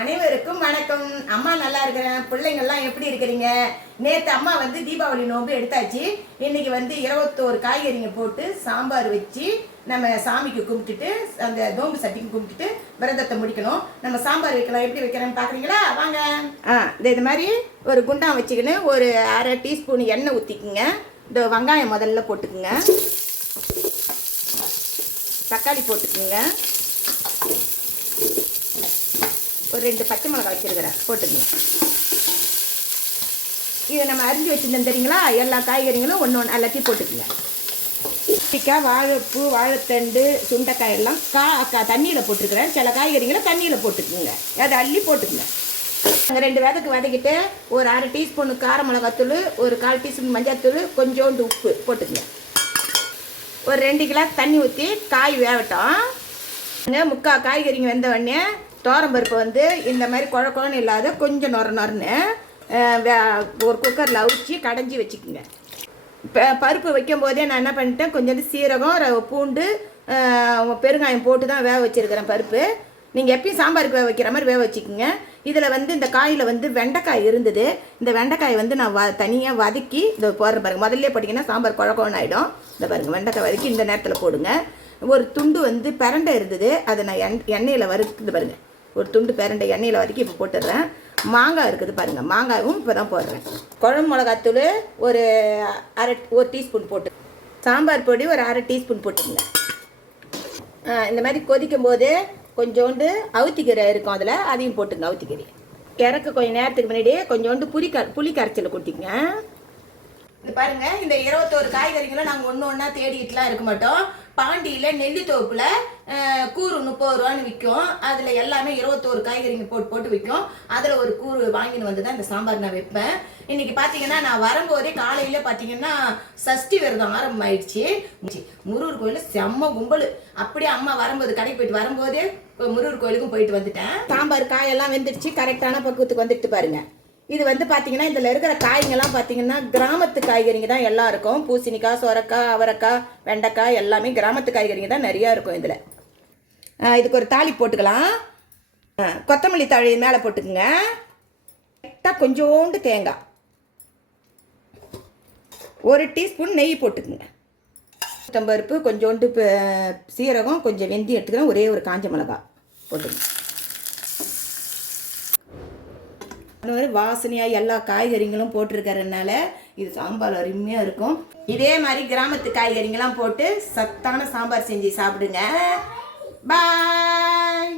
அனைவருக்கும் வணக்கம். அம்மா நல்லா இருக்கிறேன். பிள்ளைங்கள்லாம் எப்படி இருக்கிறீங்க? நேற்று அம்மா வந்து தீபாவளி நோன்பு எடுத்தாச்சு. இன்னைக்கு வந்து 21 காய்கறிங்க போட்டு சாம்பார் வச்சு நம்ம சாமிக்கு கும்பிட்டுட்டு அந்த நோன்பு சட்டிக்கு கும்பிட்டுட்டு விரதத்தை முடிக்கணும். நம்ம சாம்பார் வைக்கலாம். எப்படி வைக்கிறேன்னு பார்க்குறீங்களா? வாங்க. இது மாதிரி ஒரு குண்டான் வச்சுக்கின்னு ஒரு அரை டீஸ்பூன் எண்ணெய் ஊற்றிக்குங்க. இந்த வெங்காயம் முதல்ல போட்டுக்குங்க. தக்காளி போட்டுக்குங்க. ஒரு 2 பச்சை மிளகாய் வச்சுருக்கிறேன், போட்டுங்க. இதை நம்ம அரிஞ்சு வச்சுருந்தோம் தெரியுங்களா? எல்லா காய்கறிகளும் ஒன்று ஒன்று எல்லாத்தையும் போட்டுக்குங்க. கத்திரிக்காய், வாழைப்பூ, வாழைத்தண்டு, சுண்டைக்காய் எல்லாம் தண்ணியில் போட்டுருக்குறேன். சில காய்கறிகளை தண்ணியில் போட்டுக்குங்க. அதை அள்ளி போட்டுக்குங்க. அங்கே 2 விதக்கு வதக்கிட்டு ஒரு அரை டீஸ்பூன் கார மிளகாத்தூள், ஒரு 1/4 டீஸ்பூன் மஞ்சள்தூள், கொஞ்சோண்டு உப்பு போட்டுக்குங்க. ஒரு 2 கிளாஸ் தண்ணி ஊற்றி காய் வேகட்டும். 3/4 காய்கறிங்க வெந்த உடனே தோரம்பருப்பு வந்து இந்த மாதிரி குழன்னு இல்லாத கொஞ்சம் நொரன்னு ஒரு குக்கரில் அவிச்சி கடைஞ்சி வச்சுக்கோங்க. இப்போ பருப்பு வைக்கும் போதே நான் என்ன பண்ணிட்டேன், கொஞ்சோண்டு சீரகம், பூண்டு, பெருங்காயம் போட்டு தான் வேக வச்சுருக்கிறேன் பருப்பு. நீங்கள் எப்பயும் சாம்பாருக்கு வேக வைக்கிற மாதிரி வேக வச்சுக்கோங்க. இதில் வந்து இந்த காயில் வந்து வெண்டைக்காய் இருந்தது. இந்த வெண்டைக்காய் வந்து நான் தனியாக வதக்கி இதை போடுற பாருங்கள். முதல்ல போட்டிங்கன்னா சாம்பார் குழக்கோன்னு ஆகிடும். இந்த பாருங்கள், வெண்டைக்காய் வதக்கி இந்த நேரத்தில் போடுங்க. ஒரு துண்டு வந்து பிரண்டை இருந்தது, அதை நான் எண்ணெயில் வறுக்குது பாருங்கள். ஒரு துண்டு பிரண்டை எண்ணெயில் வதக்கி இப்போ போட்டுடுறேன். மாங்காய் இருக்குது பாருங்கள், மாங்காயும் இப்போ தான் போடுறேன். குழம்பு மிளகாத்தூள் ஒரு ஒரு டீஸ்பூன் போட்டு, சாம்பார் பொடி ஒரு அரை டீஸ்பூன் போட்டுருங்க. இந்த மாதிரி கொதிக்கும் போது கொஞ்சோண்டு அவுத்திக்கீரை இருக்கும், அதில் அதையும் போட்டுங்க. அவுத்திக்கீரை இறக்க கொஞ்சம் நேரத்துக்கு முன்னாடி கொஞ்சோண்டு புளி கரைச்சலை கொட்டிங்க. இது பாருங்கள், இந்த 21 காய்கறிகளும் நாங்கள் ஒன்று ஒன்றா தேடிக்கிட்டுலாம் இருக்க மாட்டோம். பாண்டியில் நெல்லித்தோப்பில் கூறு 30 ரூபான்னு விற்கும். அதில் எல்லாமே 21 காய்கறிங்க போட்டு விற்கும். அதில் ஒரு கூறு வாங்கின்னு வந்து தான் இந்த சாம்பார் நான் வைப்பேன். இன்றைக்கி பார்த்தீங்கன்னா நான் வரும்போதே காலையில் பார்த்தீங்கன்னா சஷ்டி விரதம் ஆரம்பம் ஆயிடுச்சு. முருகர் கோயிலில் செம்ம கும்பல். அப்படியே அம்மா வரும்போது கடைக்கு போயிட்டு வரும்போதே முருகர் கோயிலுக்கும் போயிட்டு வந்துட்டேன். சாம்பார் காயெல்லாம் வெந்துடுச்சு, கரெக்டான பக்குவத்துக்கு வந்துட்டு பாருங்கள். இது வந்து பார்த்தீங்கன்னா இதில் இருக்கிற காய்ங்கெல்லாம் பார்த்தீங்கன்னா கிராமத்து காய்கறிங்க தான் எல்லாம் இருக்கும். பூசணிக்காய், சொரக்காய், அவரைக்காய், வெண்டைக்காய் எல்லாமே கிராமத்து காய்கறிங்க தான் நிறையா இருக்கும். இதில் இதுக்கு ஒரு தாளி போட்டுக்கலாம். கொத்தமல்லி தழை மேலே போட்டுக்குங்க. கரெக்டாக கொஞ்சோண்டு தேங்காய், ஒரு டீஸ்பூன் நெய் போட்டுக்குங்க. பருப்பு, கொஞ்சோண்டு சீரகம், கொஞ்சம் வெந்தயம் எடுத்துக்கிறேன். ஒரே ஒரு காஞ்ச மிளகாய் போட்டுங்க. வாசனையாக எல்லா காய்கறிகளும் போட்டிருக்கிறதுனால இது சாம்பார் அருமையாக இருக்கும். இதே மாதிரி கிராமத்து காய்கறிங்கெல்லாம் போட்டு சத்தான சாம்பார் செஞ்சு சாப்பிடுங்க. பாய்.